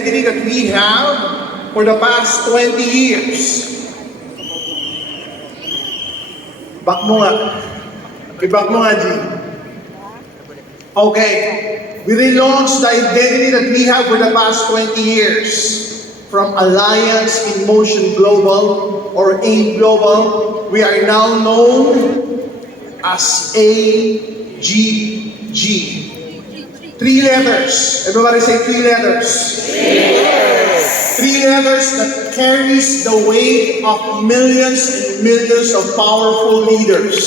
identity that we have for the past 20 years. Back mo nga. I-back mo nga, G. Okay. We relaunched the identity that we have for the past 20 years. From Alliance in Motion Global or AIM Global, we are now known as AGG. 3 letters. Everybody say 3 letters. 3 letters that carries the weight of millions and millions of powerful leaders.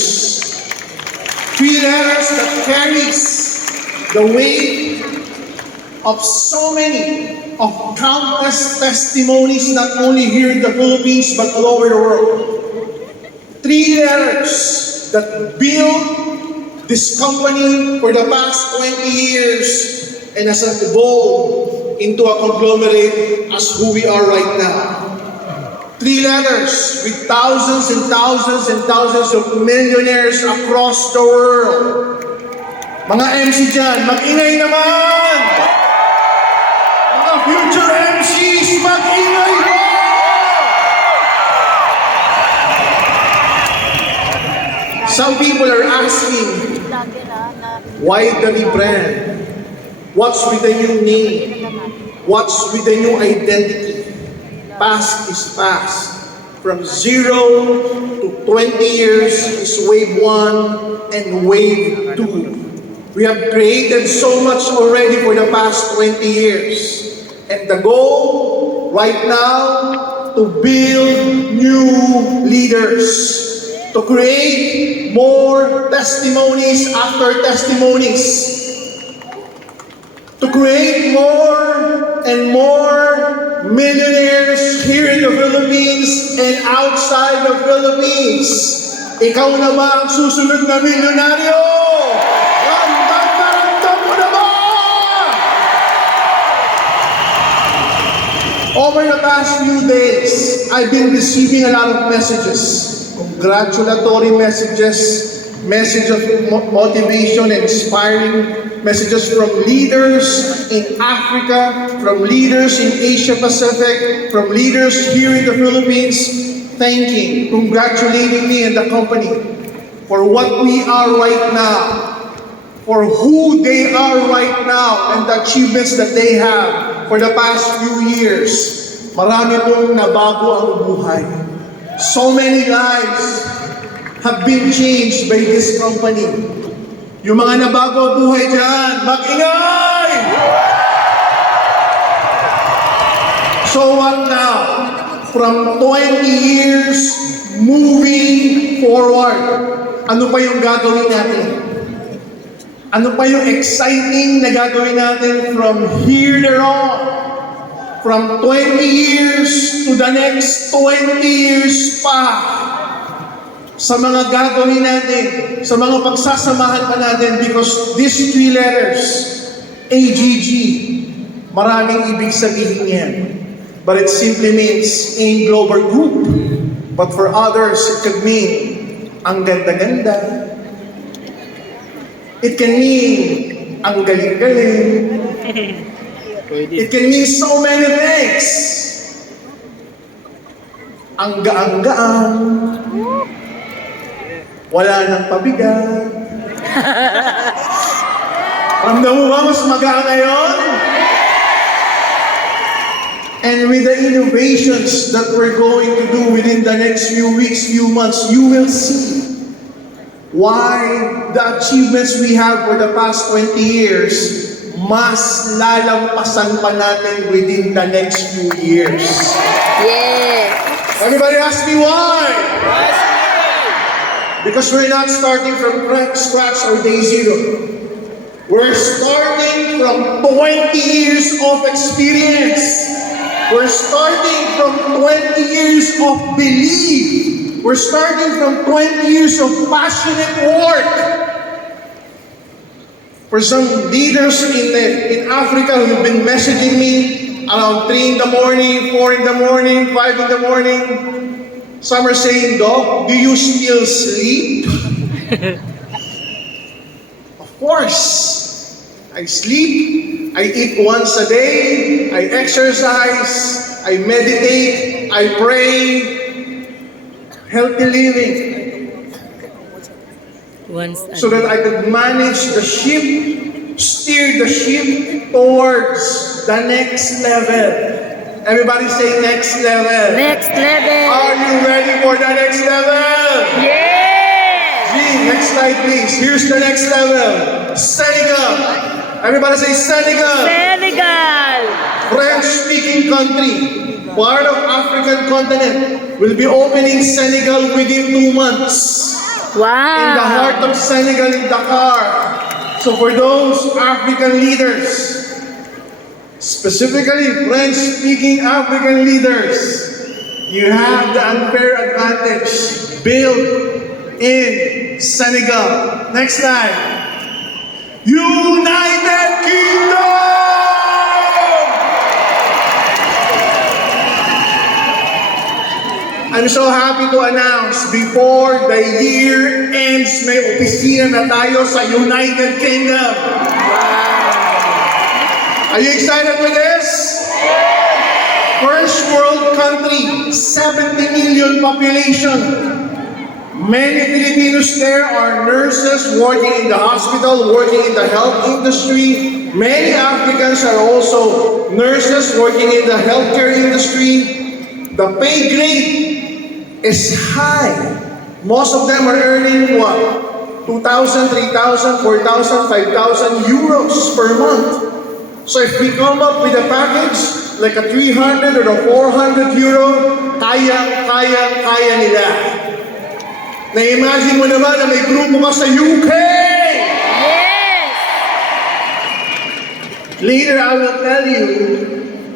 3 letters that carries the weight of so many, of countless testimonies, not only here in the Philippines, but all over the world. 3 letters that build this company for the past 20 years and has evolved into a conglomerate as who we are right now. 3 letters with thousands and thousands and thousands of millionaires across the world. Mga MC dyan, mag-ingay naman! Mga future MCs, mag-ingay mo! Some people are asking, why the rebrand? What's with the new name? What's with the new identity? Past is past. From 0 to 20 years is wave 1 and wave 2. We have created so much already for the past 20 years. And the goal right now, to build new leaders. To create more testimonies after testimonies. To create more and more millionaires here in the Philippines and outside the Philippines. Ikaw na ba ang susunod na milyonaryo? Ramdam mo na ba? Over the past few days, I've been receiving a lot of messages. Congratulatory messages, message of motivation and inspiring messages from leaders in Africa, from leaders in Asia Pacific, from leaders here in the Philippines, thanking, congratulating me and the company for what we are right now, for who they are right now, and the achievements that they have for the past few years. Marami pong nabago ang buhay. So many lives have been changed by this company. Yung mga nabago buhay dyan, mag-ingay! So what now? From 20 years moving forward, ano pa yung gagawin natin? Ano pa yung exciting na gagawin natin from here on? From 20 years to the next 20 years pa. Sa mga gagawin natin, sa mga pagsasamahan pa natin, because these 3 letters, AGG, maraming ibig sabihin yan. But it simply means AIM Global Group. But for others, it could mean ang ganda-ganda. It can mean ang galing-galing. It can mean so many things. Ang gaan-gaan. Wala nang pabigat. Ramdam mo ba mas magaan ngayon? And with the innovations that we're going to do within the next few weeks, few months, you will see why the achievements we have for the past 20 years mas lalampasan pa natin within the next few years. Yes. Everybody ask me why? Because we're not starting from scratch or day zero. We're starting from 20 years of experience. We're starting from 20 years of belief. We're starting from 20 years of passionate work. For some leaders in Africa who've been messaging me around 3 in the morning, 4 in the morning, 5 in the morning, some are saying, Doc, do you still sleep? Of course. I sleep, I eat once a day, I exercise, I meditate, I pray. Healthy living. Once So that I could manage the ship, steer the ship towards the next level. Everybody say next level. next level. Are you ready for the next level? Yes. Gene, next slide please. Here's the next level. Senegal. Everybody say Senegal. Senegal. French-speaking country, part of African continent, will be opening Senegal within 2 months. Wow. In the heart of Senegal, in Dakar. So for those African leaders, specifically French-speaking African leaders, you have the unfair advantage built in Senegal. Next slide. United Kingdom! I'm so happy to announce before the year ends, may opisina na tayo sa United Kingdom. Are you excited with this? First world country, 70 million population. Many Filipinos there are nurses working in the hospital, working in the health industry. Many Africans are also nurses working in the healthcare industry. The pay grade is high. Most of them are earning what? 2,000, 3,000, 4,000, 5,000 euros per month. So if we come up with a package like a 300 or a 400 euro, kaya nila. Na-imagine mo naman na may grupo ka sa UK! Yes. Later, I will tell you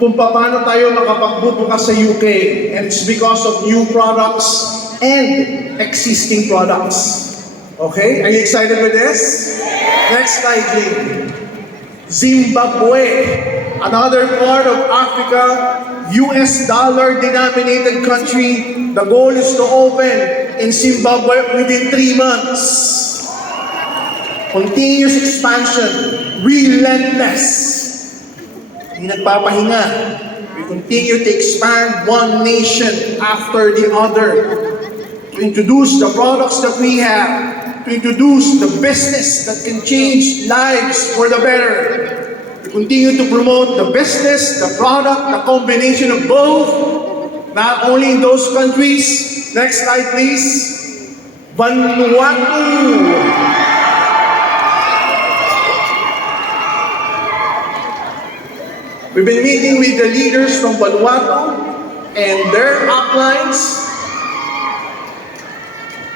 kung paano tayo makapagbubukas sa UK. And it's because of new products and existing products. Okay? Are you excited with this? Next slide, please. Zimbabwe, another part of Africa, US dollar denominated country. The goal is to open in Zimbabwe within 3 months. Continuous expansion, relentless. Hindi nagpapahinga. We continue to expand one nation after the other. To introduce the products that we have. To introduce the business that can change lives for the better. To continue to promote the business, the product, the combination of both. Not only in those countries. Next slide, please. Vanuatu. We've been meeting with the leaders from Vanuatu and their uplines.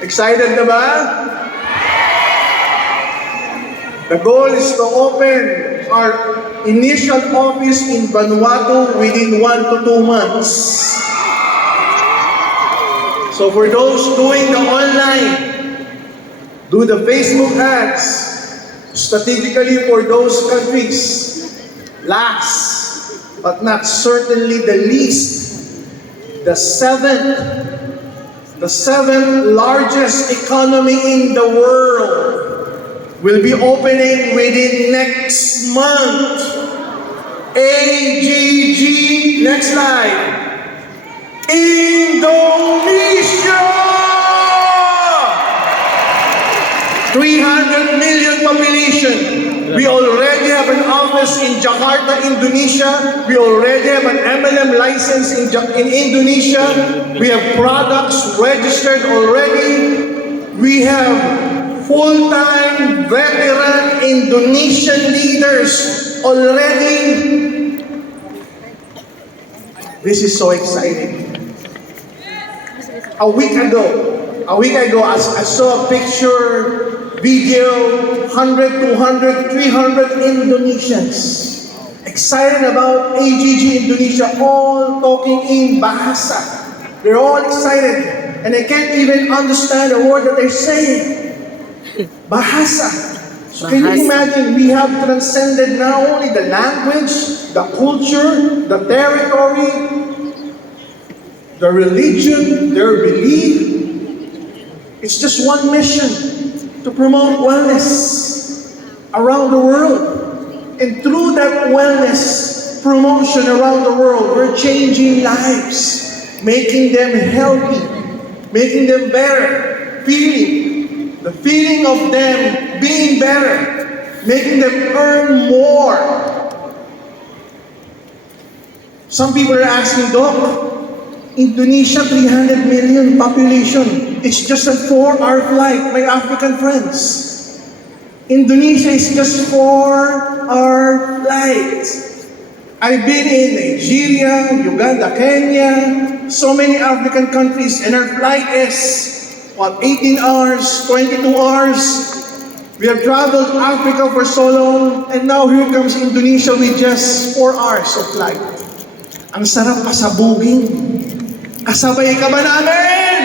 Excited na ba? The goal is to open our initial office in Vanuatu within 1 to 2 months. So for those doing the online, do the Facebook ads, strategically for those countries. Last, but not certainly the least, the seventh largest economy in the world will be opening within next month. AGG, next slide. Indonesia! 300 million population. We already have an office in Jakarta, Indonesia. We already have an MLM license in Indonesia. We have products registered already. We have full-time veteran Indonesian leaders already. This is so exciting. A week ago, I saw a picture, video, 100, 200, 300 Indonesians excited about AGG Indonesia, all talking in Bahasa. They're all excited, and I can't even understand a word that they're saying. Bahasa. So can you imagine, we have transcended not only the language, the culture, the territory, the religion, their belief. It's just one mission, to promote wellness around the world. And through that wellness promotion around the world, we're changing lives, making them healthy, making them better, the feeling of them being better, making them earn more. Some people are asking, Doc, Indonesia, 300 million population. It's just a 4-hour flight, my African friends. Indonesia is just 4-hour flight. I've been in Nigeria, Uganda, Kenya, so many African countries, and our flight is, 18 hours, 22 hours. We have traveled Africa for so long, and now here comes Indonesia with just 4 hours of flight. Ang sarap pasabugin. Kasabay ka ba namin?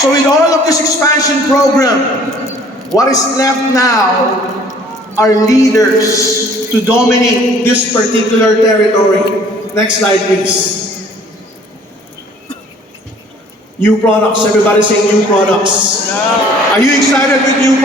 So with all of this expansion program, what is left now are leaders to dominate this particular territory. Next slide, please. New products. Everybody say new products. Are you excited with new